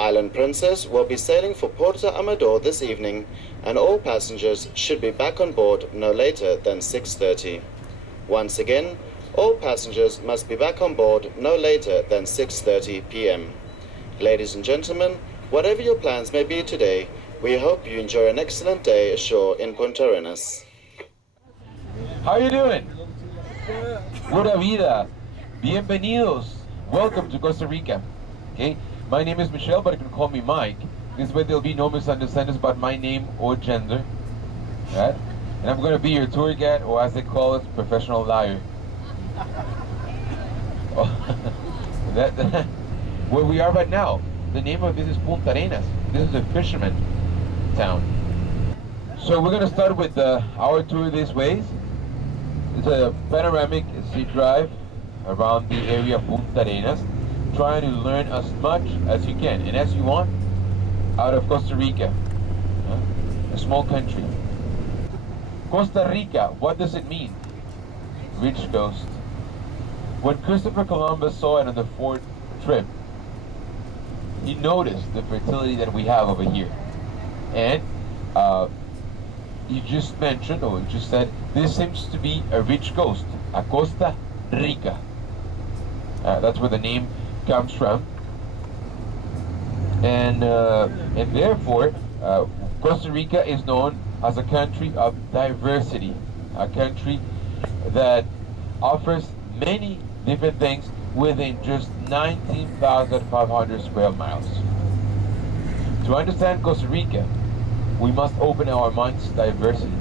Island Princess will be sailing for Puerto Amador this evening, and all passengers should be back on board no later than 6:30. Once again, all passengers must be back on board no later than 6:30 p.m. Ladies and gentlemen, whatever your plans may be today, we hope you enjoy an excellent day ashore in Puntarenas. How you doing? Pura vida. Bienvenidos. Welcome to Costa Rica. Okay, my name is Michelle, but you can call me Mike. This way there'll be no misunderstandings about my name or gender. Right? And I'm going to be your tour guide, or as they call it, professional liar. Oh, where we are right now, the name of this is Puntarenas. This is a fisherman town. So we're going to start with our tour this way. It's a panoramic sea drive around the area of Puntarenas, trying to learn as much as you can and as you want out of Costa Rica, a small country. Costa Rica, what does it mean? Rich coast. When Christopher Columbus saw it on the fourth trip, he noticed the fertility that we have over here. And you just mentioned, or you just said, this seems to be a rich coast, a Costa Rica. That's where the name comes from. And therefore, Costa Rica is known as a country of diversity, a country that offers many different things within just 19,500 square miles. To understand Costa Rica, we must open our minds to diversity.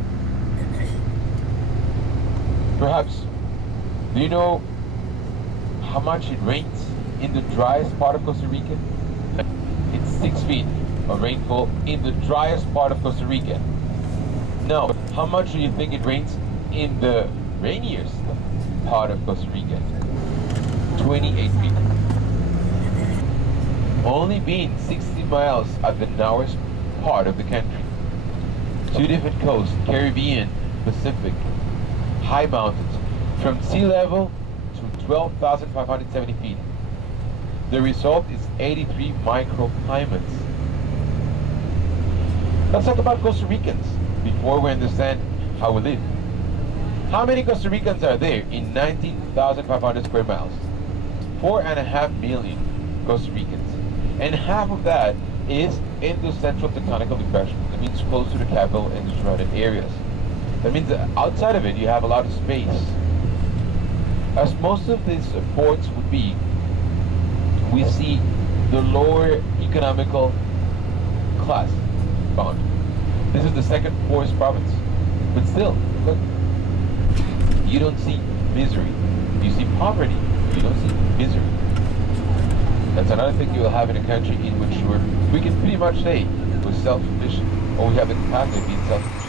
Perhaps, do you know how much it rains in the driest part of Costa Rica? It's 6 feet of rainfall in the driest part of Costa Rica. Now, how much do you think it rains in the rainiest part of Costa Rica? 28 feet. Only being 60 miles at the narrowest part of the country. Two different coasts, Caribbean, Pacific, high mountains, from sea level to 12,570 feet. The result is 83 microclimates. Let's talk about Costa Ricans before we understand how we live. How many Costa Ricans are there in 19,500 square miles? 4.5 million Costa Ricans. And half of that is in the central tectonical depression. That means close to the capital and the surrounding areas. That means that outside of it you have a lot of space. As most of these ports would be, we see the lower economical class found. This is the second poorest province. But still, look, you don't see misery. You see poverty. You don't see misery. That's another thing you'll have in a country in which we can pretty much say we're self-sufficient, or we have the capacity of being self-sufficient.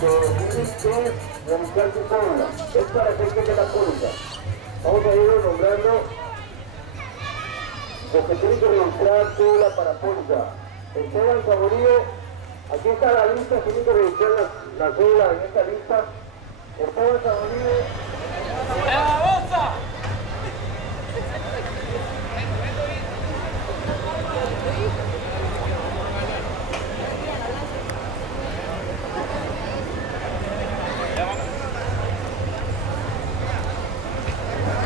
que tienes que realizar tu cédula. Es para efectos de la póliza. Vamos a ir nombrando los que tienen que registrar cédula para póliza. Esteban Saborío, aquí está la lista, tienen que registrar la cédula en esta lista. Esteban Saborío.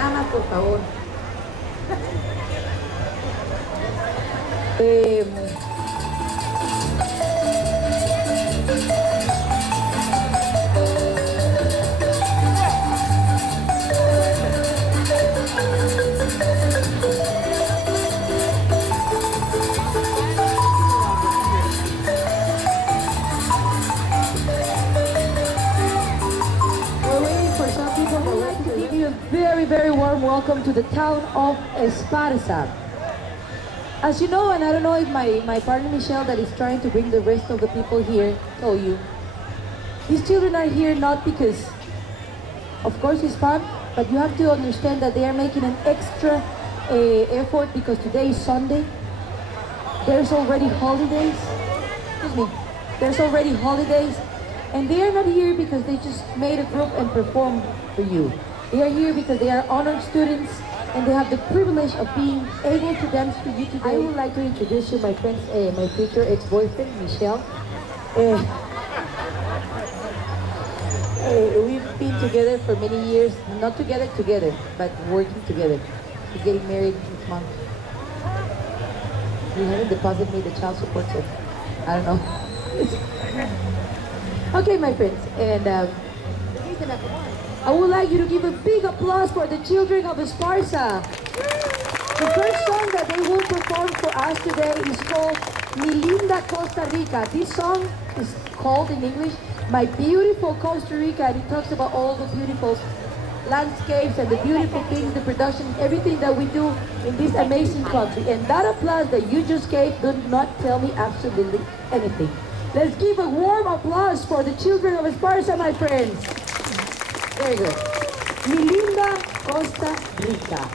Ama, por favor. We're waiting for some people. We'd like to give you a very, very warm welcome to the town of Esparza. As you know, and I don't know if my partner Michelle that is trying to bring the rest of the people here told you, these children are here not because, of course it's fun, but you have to understand that they are making an extra effort because today is Sunday. There's already holidays. Excuse me. There's already holidays. And they are not here because they just made a group and performed for you. They are here because they are honored students and they have the privilege of being able to dance for you today. I would like to introduce you my friends, my future ex-boyfriend, Michelle. We've been together for many years, not together, but working together. We're getting married next month. We haven't deposited me the child support, so I don't know. Okay, my friends, and I would like you to give a big applause for the children of Esparza. The first song that they will perform for us today is called Mi Linda Costa Rica. This song is called in English, My Beautiful Costa Rica, and it talks about all the beautiful landscapes and the beautiful things, the production, everything that we do in this amazing country. And that applause that you just gave did not tell me absolutely anything. Let's give a warm applause for the children of Esparza, my friends. Very good. Mi Linda Costa Rica.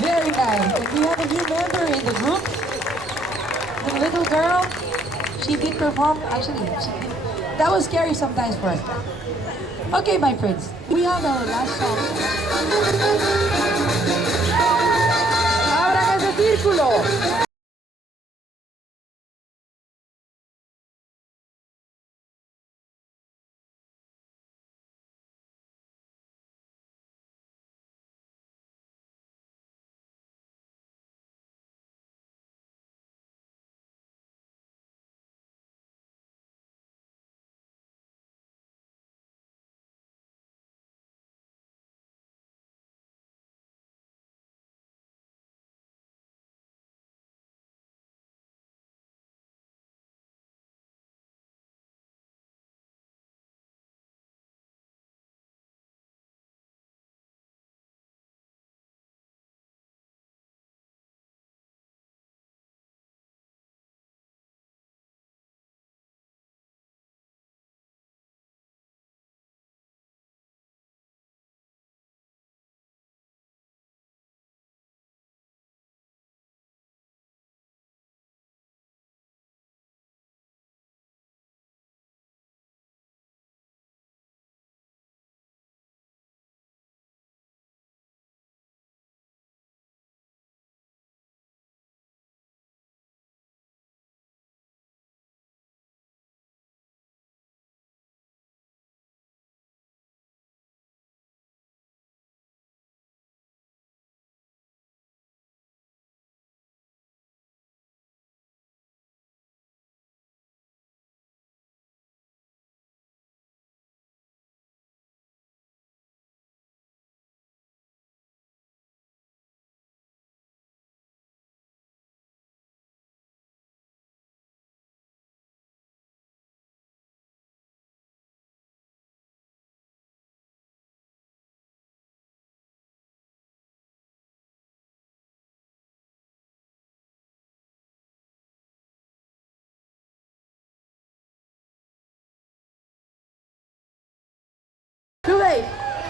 Very nice. And we have a new member in the group. The little girl, she did perform, actually, that was scary sometimes for us. Okay, my friends, we have our last song. Abran ese círculo.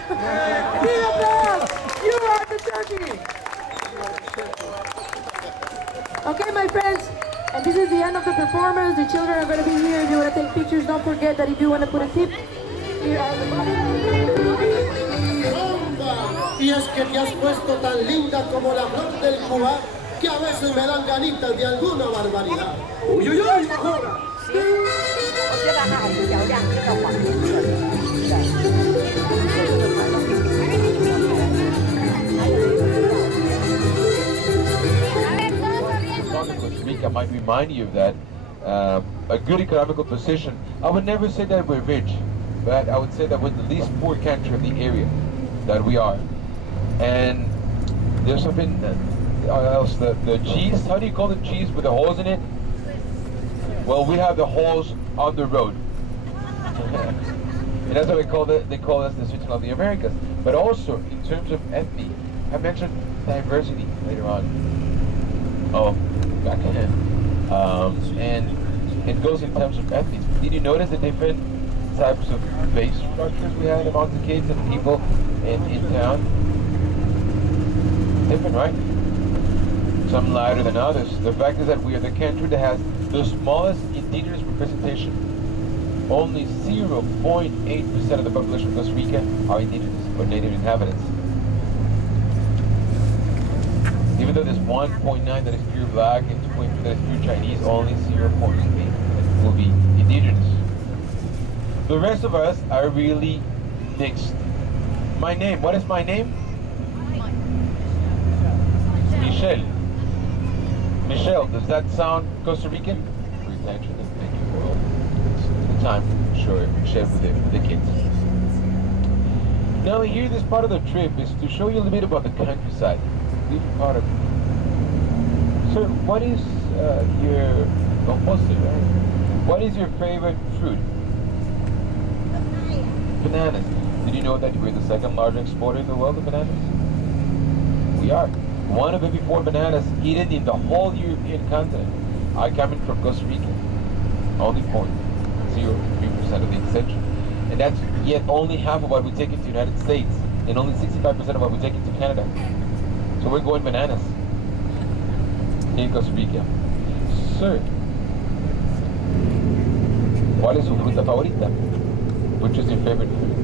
Big applause! You are the turkey! Okay, my friends, and this is the end of the performance. The children are going to be here. If you want to take pictures, don't forget that if you want to put a tip, here are the money. Y es que te has puesto tan linda como la flor del Cuba que a veces me dan ganitas de alguna barbaridad. ¡Uy, uy, uy! ¡Ahora! 我觉得还是要两个黄金色Costa Rica might remind you of that. A good economical position. I would never say that we're rich, but I would say that we're the least poor country of the area that we are. And there's something else. The cheese. How do you call the cheese with the holes in it? Well, we have the holes on the road. And that's what they call us the Switzerland of the Americas. But also in terms of ethnic, I mentioned diversity later on. Oh, back ahead. And it goes in terms of ethnic. Did you notice the different types of face structures we had among the kids and people in town? Different, right? Some lighter than others. The fact is that we are the country that has the smallest indigenous representation. Only 0.8% of the population of Costa Rica are indigenous or native inhabitants. Even though there's 1.9 that is pure black and 2.3 that is pure Chinese, only 0.8 will be indigenous. The rest of us are really mixed. My name, what is my name? Michelle. Michelle, does that sound Costa Rican? Thank you for all the time. Sure, Michelle with the kids. Now here, this part of the trip is to show you a little bit about the countryside. Different part of. Sir, what is your composter, right? What is your favorite fruit? Bananas. Did you know that we're the second largest exporter in the world of bananas? We are. One of every 4 bananas eaten in the whole European continent are coming from Costa Rica. Only 0.03% of the extension. And that's yet only half of what we take into the United States, and only 65% of what we take into Canada. So we're going bananas in Costa Rica. Sir, what is your fruta favorita? Which is your favorite fruit?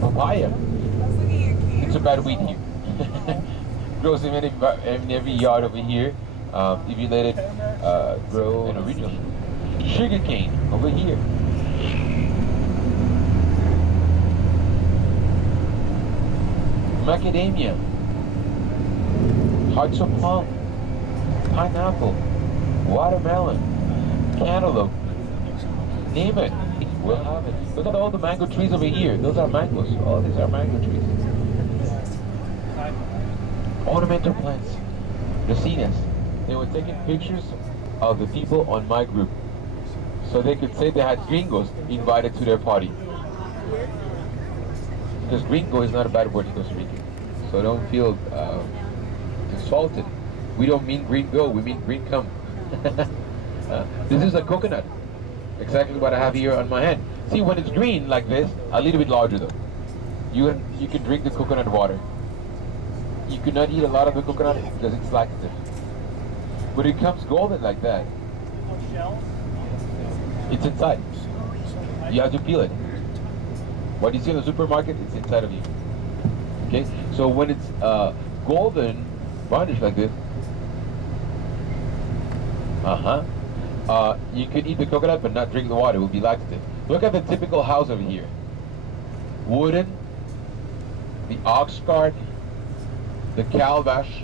Papaya. It's a bad weed here. Grows in every yard over here. If you let it grow in a region. Sugar cane over here. Macadamia. Hearts of palm. Pineapple. Watermelon. Cantaloupe. Name it. We'll have it. Look at all the mango trees over here. Those are mangoes. All these are mango trees. Ornamental plants. Racinas. They were taking pictures of the people on my group, so they could say they had gringos invited to their party. Because gringo is not a bad word in Costa Rica, so don't feel insulted. We don't mean gringo, we mean green cum. This is a coconut. Exactly what I have here on my hand. See, when it's green like this, a little bit larger though, you can drink the coconut water. You cannot eat a lot of the coconut because it's laxative. When it comes golden like that, it's inside. You have to peel it. What you see in the supermarket, it's inside of you. Okay? So when it's golden, brownish like this, you can eat the coconut but not drink the water. It will be laxative. Look at the typical house over here. Wooden, the ox cart, the calabash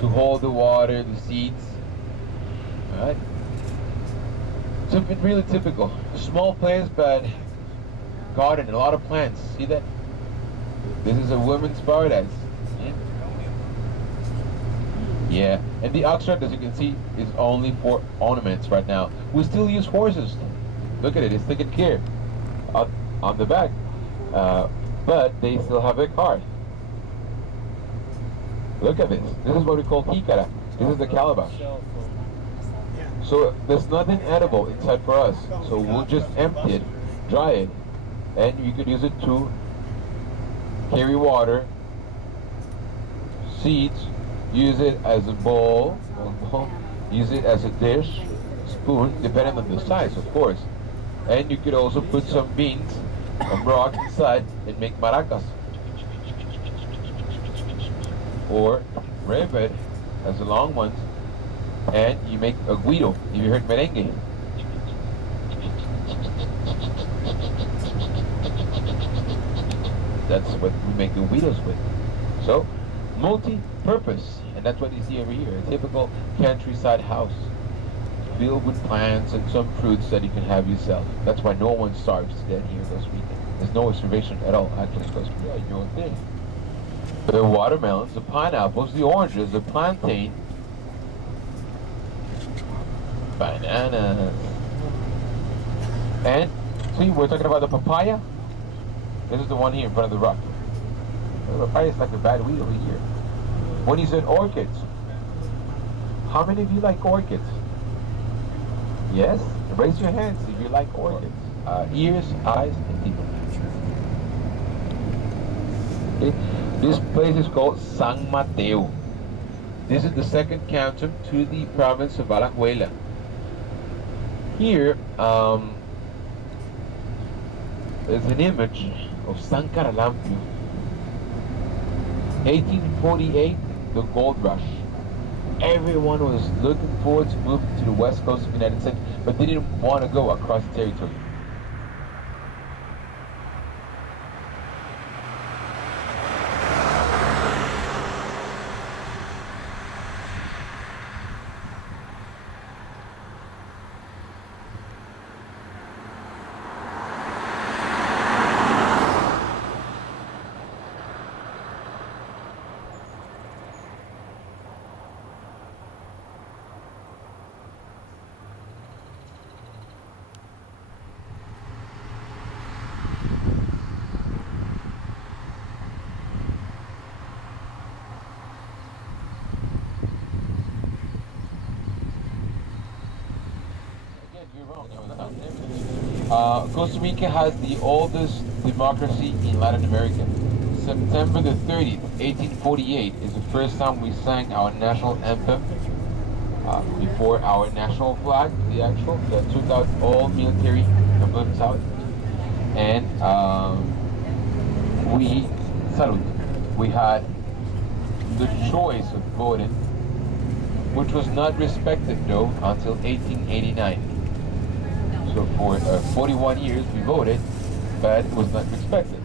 to hold the water, the seeds. Alright? Something really typical. A small place, but garden, a lot of plants. See that? This is a woman's paradise. Yeah, and the ox cart, as you can see, is only for ornaments right now. We still use horses. Look at it, it's taken care of on the back. But they still have a cart. Look at this. This is what we call jícara. This is the calabash. So there's nothing edible inside for us. So we'll just empty it, dry it, and you could use it to carry water, seeds, use it as a bowl, use it as a dish, spoon, depending on the size, of course. And you could also put some beans, some rocks inside, and make maracas. Or rabbit as the long ones, and you make a guido. Have you heard merengue? That's what we make the guidos with. So, multi-purpose, and that's what you see over here. A typical countryside house filled with plants and some fruits that you can have yourself. That's why no one starves to death here in Costa Rica. There's no reservation at all, actually, in Costa Rica. You're doing thing. The watermelons, the pineapples, the oranges, the plantain, bananas. And, see, we're talking about the papaya. This is the one here in front of the rock. The papaya is like a bad weed over here. When he said orchids, how many of you like orchids? Yes? Raise your hands if you like orchids. Ears, eyes, and teeth. Okay. This place is called San Mateo. This is the second canton to the province of Alajuela. Here, there's an image of San Caralampio. 1848, the gold rush. Everyone was looking forward to moving to the west coast of the United States, but they didn't want to go across the territory. Costa Rica has the oldest democracy in Latin America. September the 30th, 1848 is the first time we sang our national anthem before our national flag, the actual, that took out all military emblems out. And we had the choice of voting, which was not respected though until 1889. So for 41 years we voted, but it was not respected.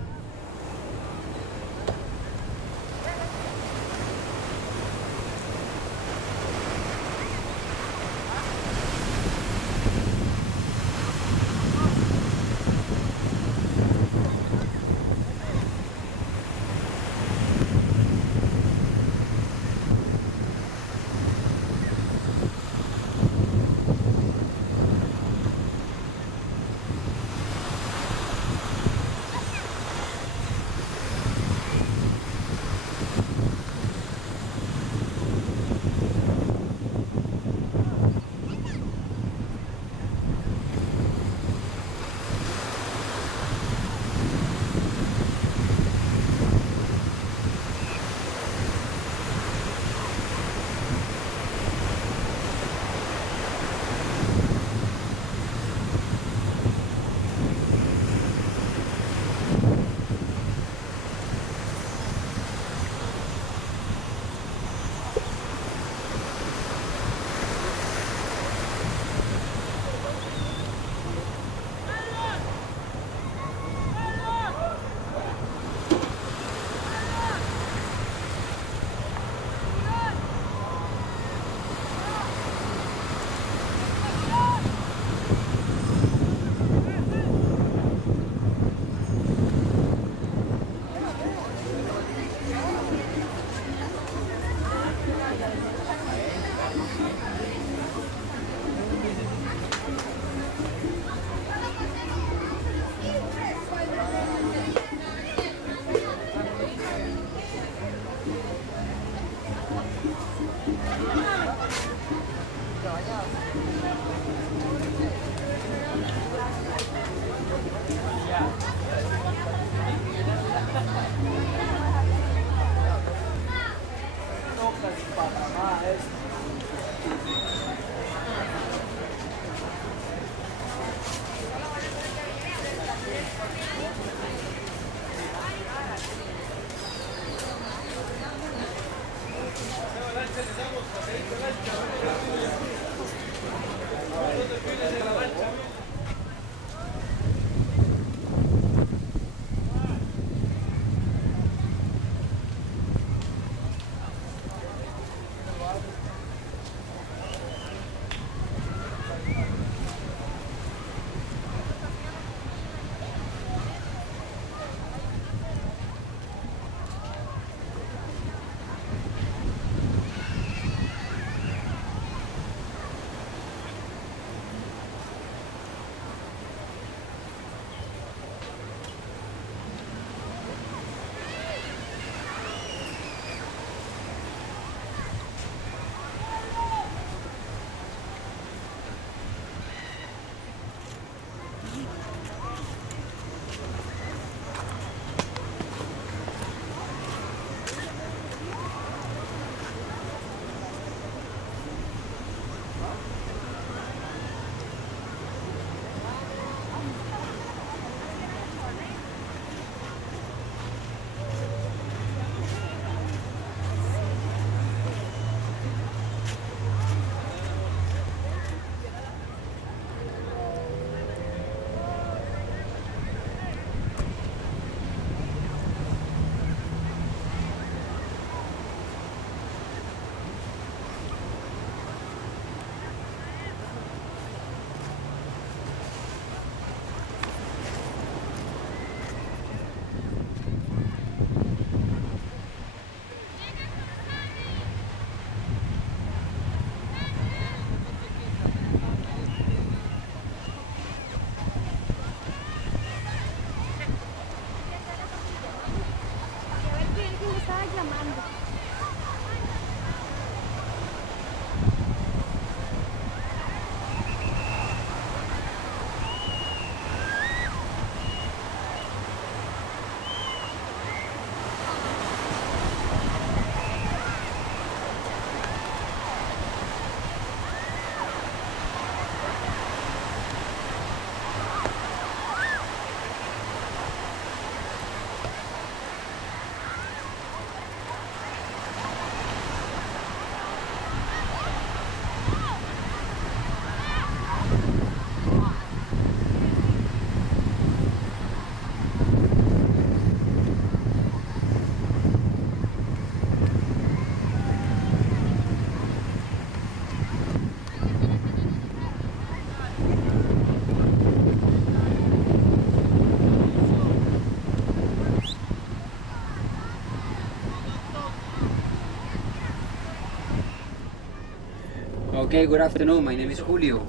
Okay, good afternoon. My name is Julio.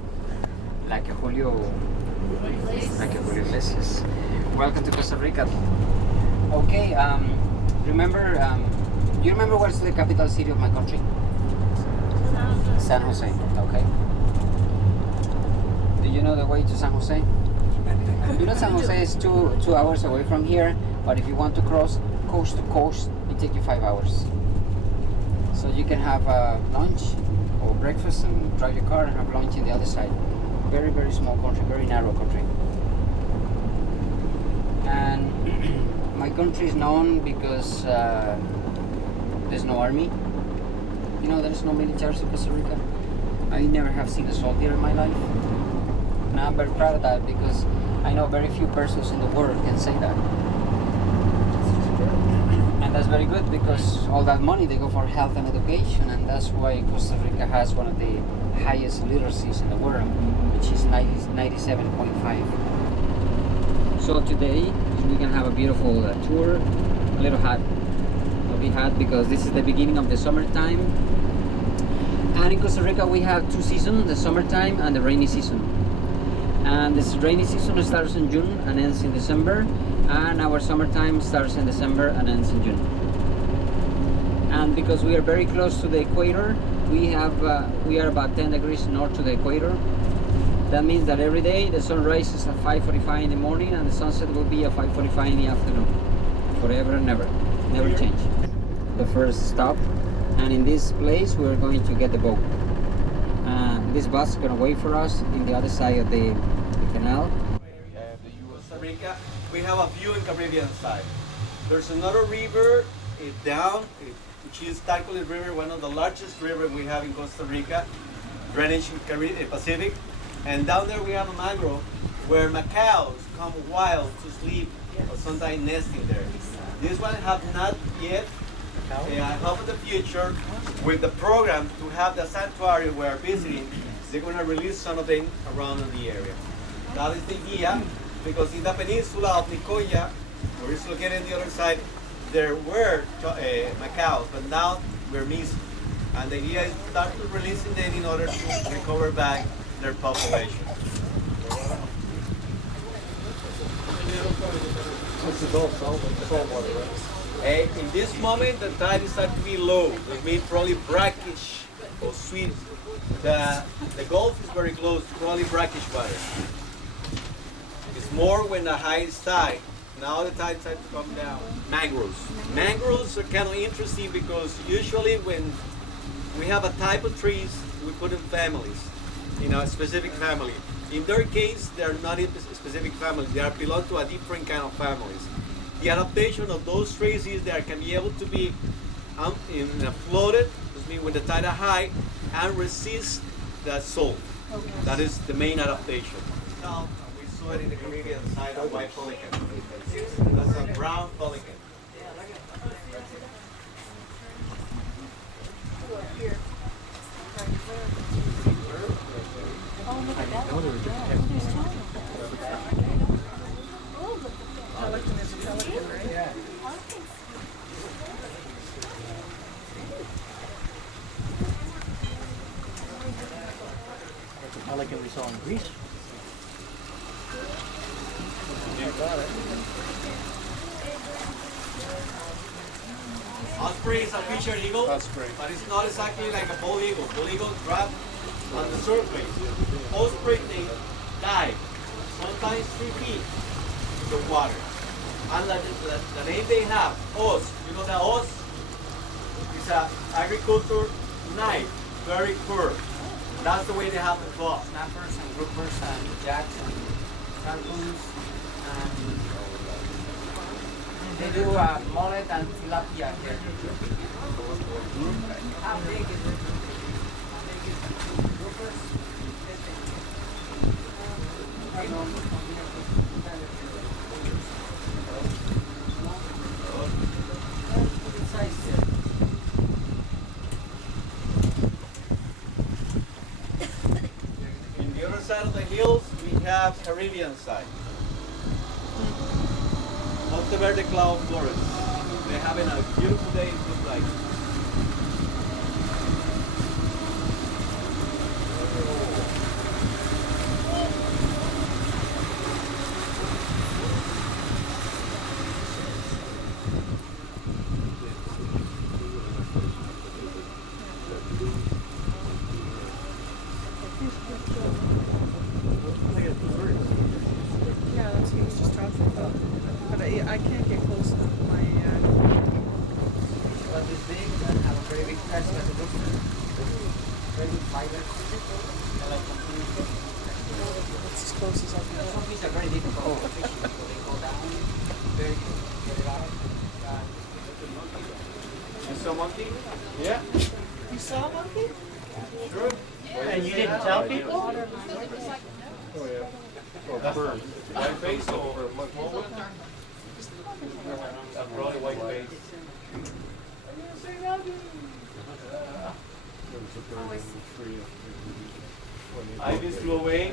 Like a Julio Iglesias. Welcome to Costa Rica. Okay, you remember what's the capital city of my country? San Jose. Okay. Do you know the way to San Jose? You know San Jose is two hours away from here, but if you want to cross coast to coast, it takes you 5 hours. So you can have lunch or breakfast and drive your car and have lunch in the other side. Very, very small country, very narrow country. And my country is known because there's no army. You know, there's no military in Costa Rica. I never have seen a soldier in my life. And I'm very proud of that because I know very few persons in the world can say that. And that's very good because all that money they go for health and education, and that's why Costa Rica has one of the highest literacies in the world, which is 97.5. So today we can have a beautiful tour, a little hot. It'll be hot because this is the beginning of the summertime. And in Costa Rica we have two seasons, the summertime and the rainy season. And this rainy season starts in June and ends in December, and our summertime starts in December and ends in June. And because we are very close to the equator, we are about 10 degrees north to the equator. That means that every day the sun rises at 5:45 in the morning and the sunset will be at 5:45 in the afternoon. Forever and ever. Never change. The first stop And in this place, we're going to get the boat. This bus is going to wait for us in the other side of the canal. Costa Rica, we have a view in Caribbean side. There's another river down, which is Untitled River, one of the largest rivers we have in Costa Rica, drainage in Pacific. And down there we have a mangrove where macaws come wild to sleep or sometimes nesting there. This one have not yet. I hope in the future, with the program to have the sanctuary we're visiting, they're going to release some of them around the area. That is the idea, because in the peninsula of Nicoya, where it's located on the other side, there were macaws, but now we're missing. And the idea is to start releasing them in order to recover back their population. In this moment, the tide is starting to be low. It means probably brackish or sweet. The Gulf is very close, probably brackish water. It's more when the high tide. Now the tide starts to come down. Mangroves. Mangroves are kind of interesting because usually when we have a type of trees, we put in families, a specific family. In their case, they're not in a specific family. They belong to a different kind of families. The adaptation of those trees is they can be able to be floated, which means when the tide is high, and resist the salt. Okay. That is the main adaptation. Now, we saw it in the Caribbean side of white pelican. That's a brown pelican. Oh, look at that. Pelican is a pelican, right? Yeah. That's a pelican we saw in Greece. Osprey is a featured eagle, but it's not exactly like a bald eagle. Bald eagle grab on the surface. Osprey, they dive, sometimes 3 feet in the water. And the name they have, os, the os is an agriculture knife, very curved. That's the way they have the claw. Snappers and groupers and jacks and harpoons, and they do mullet and tilapia here. How big is it? Groupers? In the other side of the hills, we have Caribbean side. Monteverde cloud forest. They're having a beautiful day in good light. Yeah, that's what he was just talking about. But I can't get close enough to my. But this big and have a very big crest like a rooster. Very big fibers. They like completely. That's as close as I can Some fish are very difficult for fishing, so they go down very good. Get it out. You saw monkey? Yeah. You saw a monkey? Sure. And you didn't tell people? Oh yeah. Or bird. White face or monkey? A broad white face. Ibis flew away.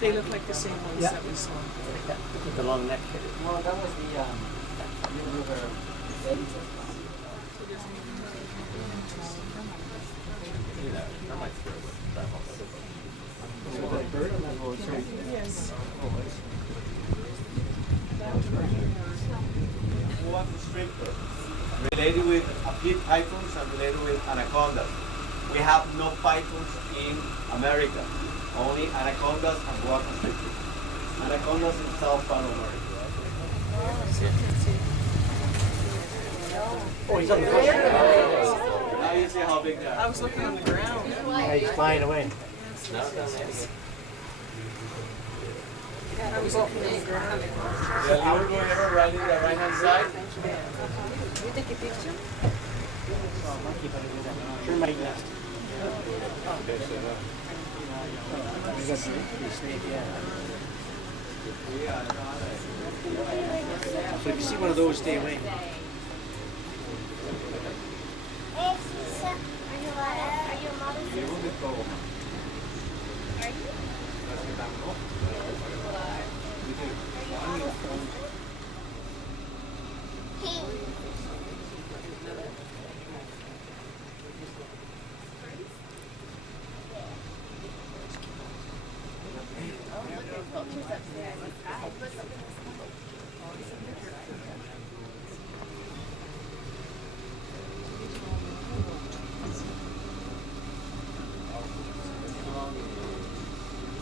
They look like the same ones Yeah. that we saw. With the long neck. No, that was the river. Yes. Boa constrictor. Related with pit pythons and related with anacondas. We have no pythons in America. Only anacondas and boa constrictors. Anacondas in South America. Oh, he's on the floor. Now you see how big they are. I was looking on the ground. Yeah, he's flying away. I was looking on the ground. The little boy ever right in the right hand side. You take a picture? Termite nest. So if you see one of those, stay away.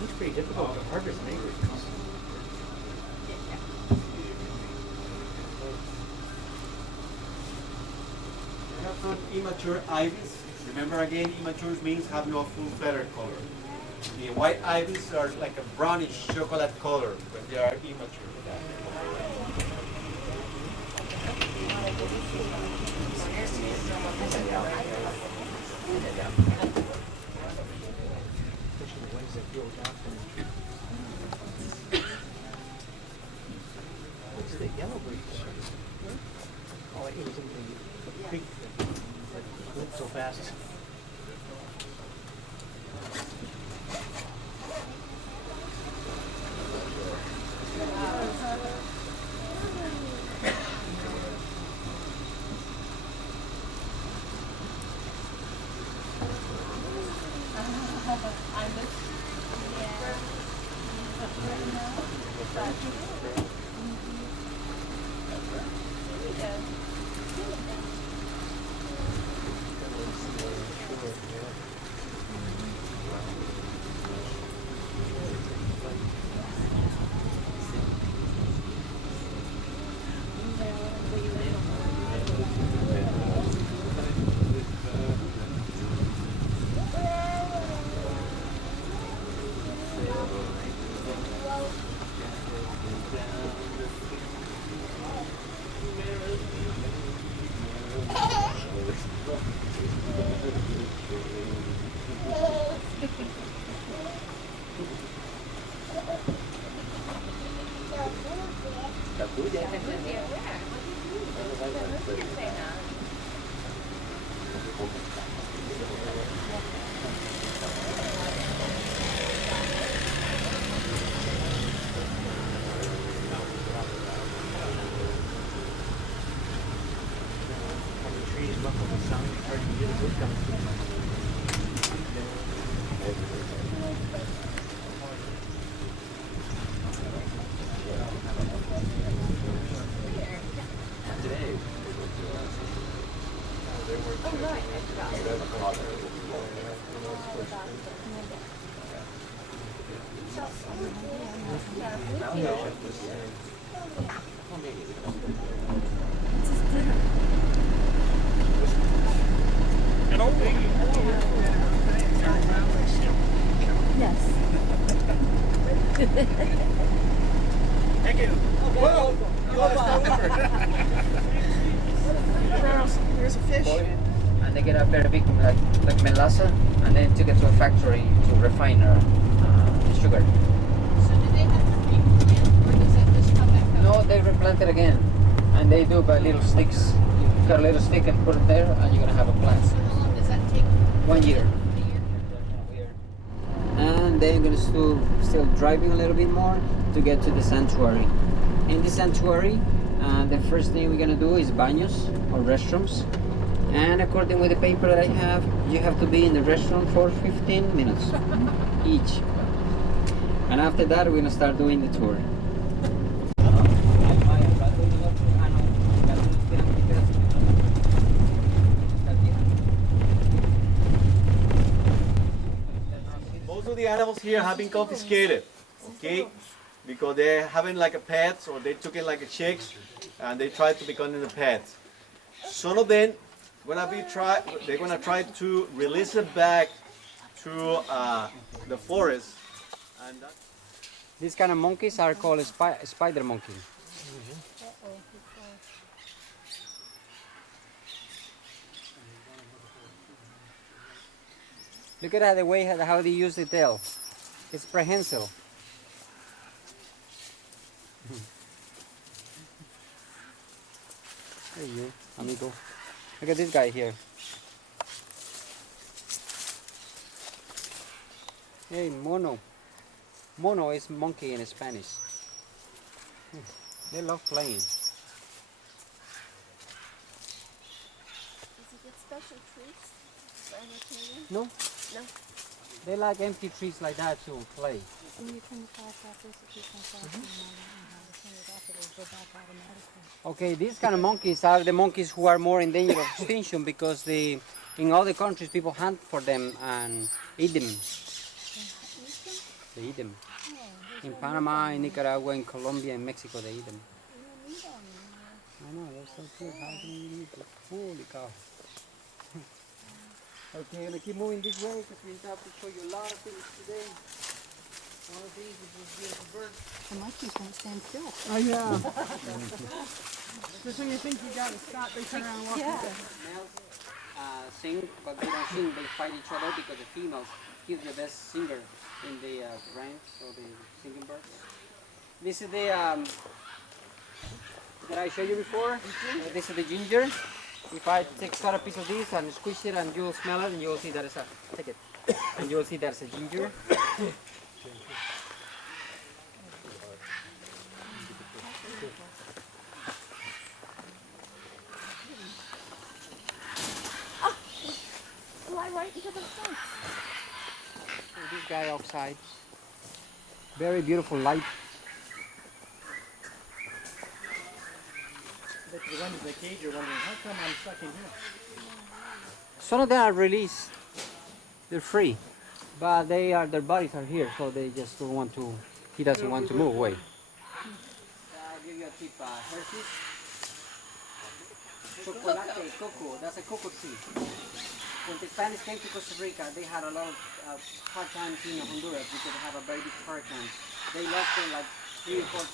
It's pretty difficult to harvest mangroves. We have some immature ivies. Remember again, immature means have no full feather color. The white ivies are like a brownish chocolate color when they are immature. Especially the ones that grow down from what's the yellow birds? Oh, it was in the creek that went so fast. Trees muffle the sound, it's hard to hear the wood coming through. There's a fish. And they get a very big, like melassa, and then took it to a factory to refine sugar. So do they have to replant or does it just come back up? No, they replant it again, and they do by little sticks. You cut a little stick and put it there, and you're gonna have a plant. So how long does that take? 1 year. A year? And then I'm gonna still driving a little bit more to get to the sanctuary. In the sanctuary, the first thing we're gonna do is baños or restrooms. And according with the paper that I have, you have to be in the restroom for 15 minutes each. And after that, we're gonna start doing the tour. Most of the animals here have been confiscated, okay? Because they haven't like a pets or they took it like a chicks and they tried to become the pets. Some of them they're gonna try to release it back to the forest. And These kind of monkeys are called spider monkey. Look at the way how they use the tail. It's prehensile. Hey you, amigo. Look at this guy here. Hey, mono. Mono is monkey in Spanish. They love playing. Does he get special treats for entertainment? No, No. they like empty trees like that to play. And you can pass out this if you can pass them and turn it off, it'll go back automatically. Okay, these kind of monkeys are the monkeys who are more in danger of extinction because in other countries people hunt for them and eat them. They eat them. In Panama, in Nicaragua, in Colombia, in Mexico, they eat them. I know, they're so cute. How do you eat it? Holy cow. Okay, I'm going to keep moving this way because we have to show you a lot of things today. One of these is this beautiful bird. The monkeys won't stand still. Oh, yeah. Just when you think you got to stop, they turn around and walk away. Males sing, but they don't sing. They fight each other because the females give the best singer in the range, so the singing birds. This is the that I showed you before. This is the ginger. If I cut a piece of this and squish it, and you'll smell it, and you'll see there's a take it, and you'll see there's a ginger. Fly right into the fence. This guy outside. Very beautiful light. The ones in the cage are wondering, how come I'm stuck in here? Some of them are released. They're free, but their bodies are here, so they just don't want to. He doesn't want to move away. I'll give you a tip. Hershey's. Chocolate, cocoa. That's a cocoa tree. When the Spanish came to Costa Rica, they had a lot of hard times in Honduras because they have a very big hurricane. They lost them like 3 or 4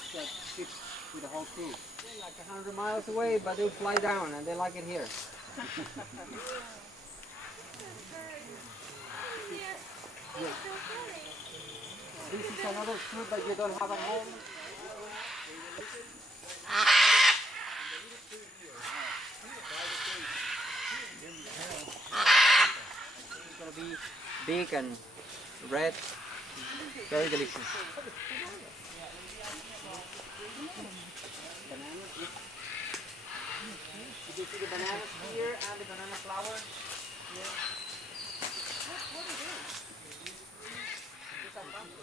ships with the whole crew. They're like 100 miles away, but they'll fly down and they like it here. Yes. This is another fruit that you don't have at home. It's gonna be big and red, very delicious. Bananas. You can see the bananas here and the banana flower here. What is this? These are pumpkins.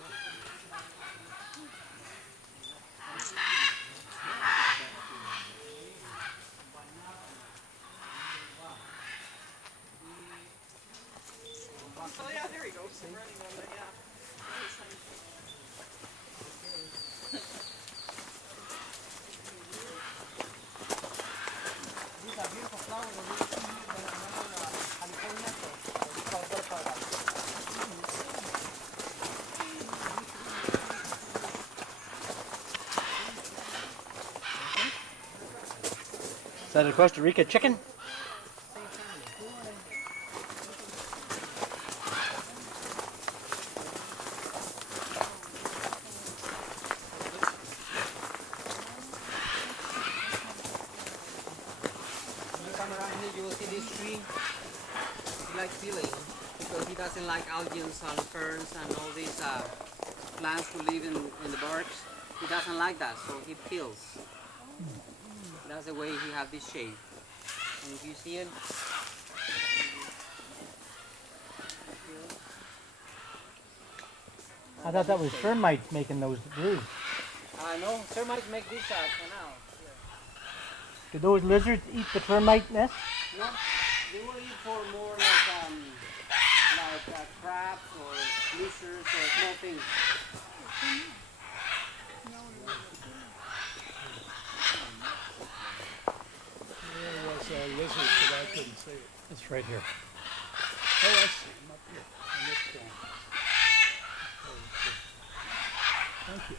Oh, yeah, there he goes. Running over, yeah. These are beautiful flowers that we see when I'm in California, so we call butterfly. Is that a Costa Rica chicken? You will see this tree. He likes peeling because he doesn't like algae and ferns and all these plants who live in the barks. He doesn't like that, so he peels. That's the way he has this shape. And if you see it, I thought that was termites making those grooves. no, termites make this canal. Do those lizards eat the termite nest? No, they will eat for more like crabs or lizards or small things. There was a right here. Oh, I see. I'm up here on this point. Thank you.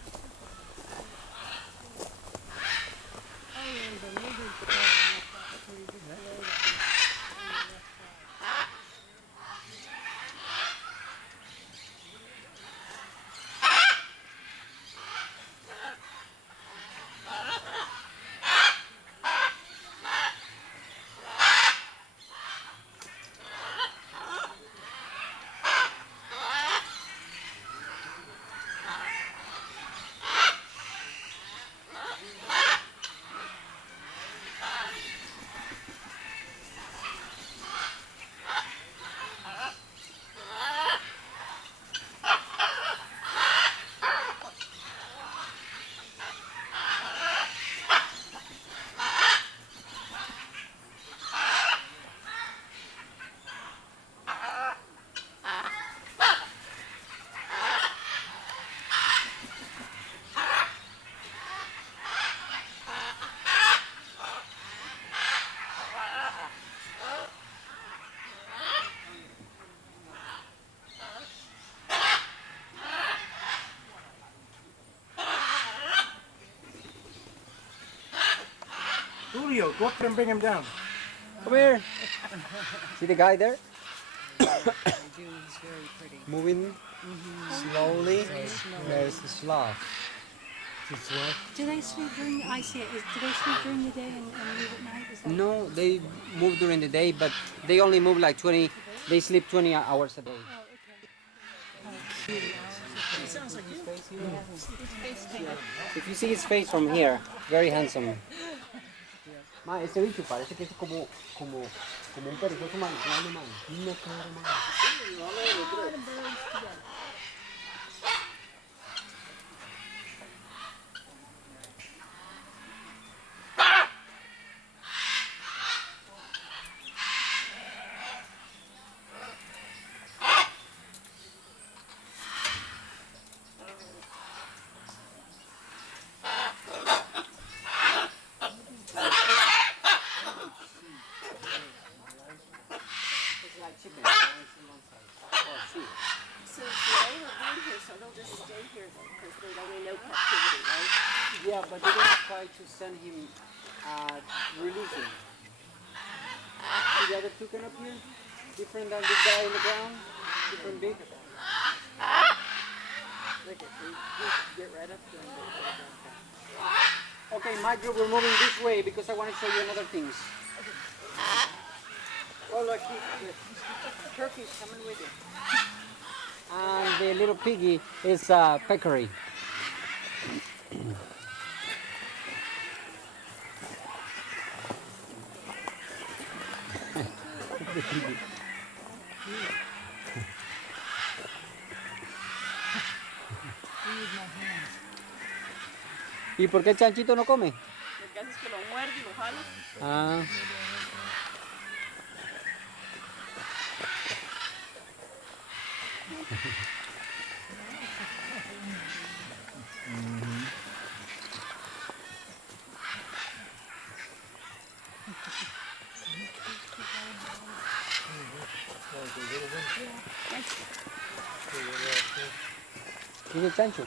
Julio, go up there and bring him down. Come here. See the guy there? They do, he's very pretty. Moving slowly. There's the sloth. Do they sleep during? I see it. Do they sleep during the day and leave at night? Is that No, they move during the day, but they only move like 20. They sleep 20 hours a day. He sounds like you. If you see his face from here, very handsome. Ma, este bicho parece que es como un perezoso marihuana, man. No, claro, man. So they were born here, so they'll just stay here then, because they don't need no captivity, right? Yeah, but they're gonna try to send him, release him. See the other toucan up here? Different than this guy in the ground? Different big? Look at you, get right up to them. Okay, my group, we're moving this way because I want to show you another things. Oh, look, the turkey's coming with you. And the little piggy is peccary. ¿Y por qué el chanchito no come? Lo que hace es que lo muerde y lo jala. Ah. Mira el chancho.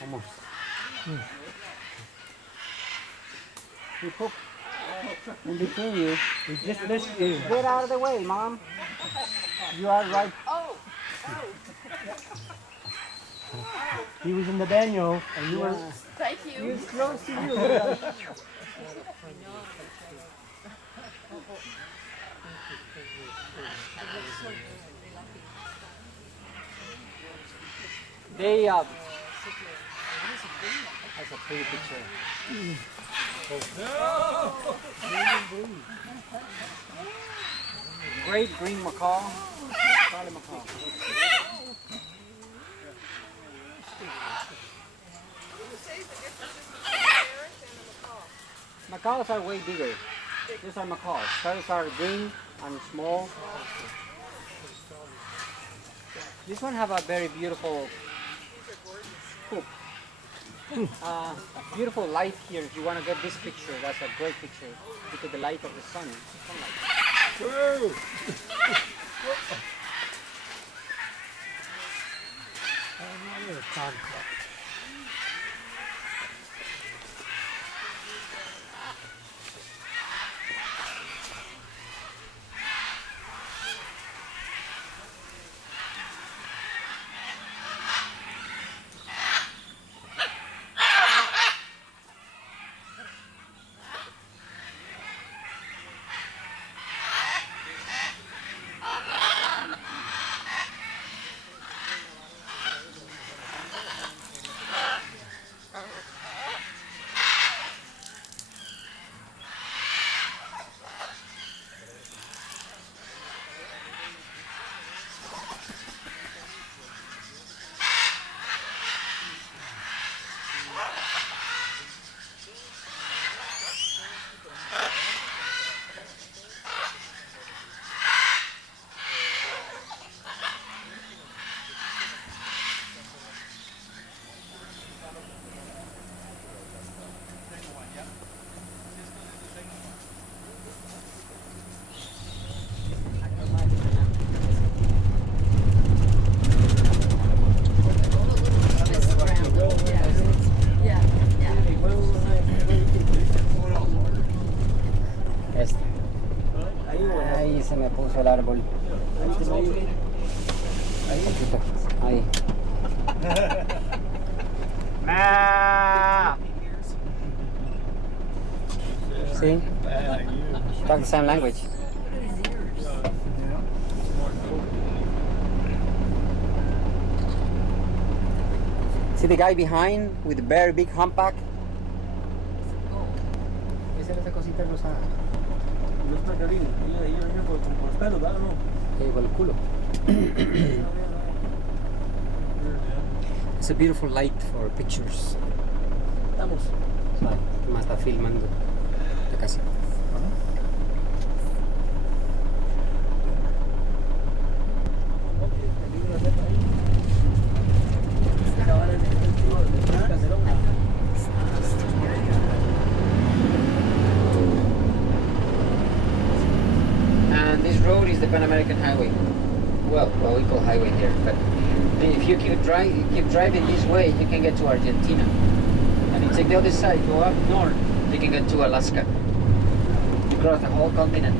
Vamos. You poop in between you. We just missed you. Get out of the way, Mom. You are right. He was in the baño, and you were. Thank He you. was close to you. They that's a pretty picture. Great green macaw. Scarlet macaw. Macaws are way bigger. These are macaws. Scarlets are green and small. This one have a very beautiful hoop. Beautiful light here. If you want to get this picture, that's a great picture because the light of the sun. Sunlight. Ahí se me puso el árbol. Ahí. See? Talk the same language. See the guy behind with the very big humpback? Esa era esa cosita rosada. No está Karina, ella venía por el pelo, ¿verdad? No. Por el culo. It's a beautiful light for pictures. Estamos. Más está filmando la casa. And this road is the Pan American Highway. Well, we call highway here, but if you keep driving this way, you can get to Argentina. And if you take the other side, go up north, you can get to Alaska. Across the whole continent.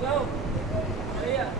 Go. Maria.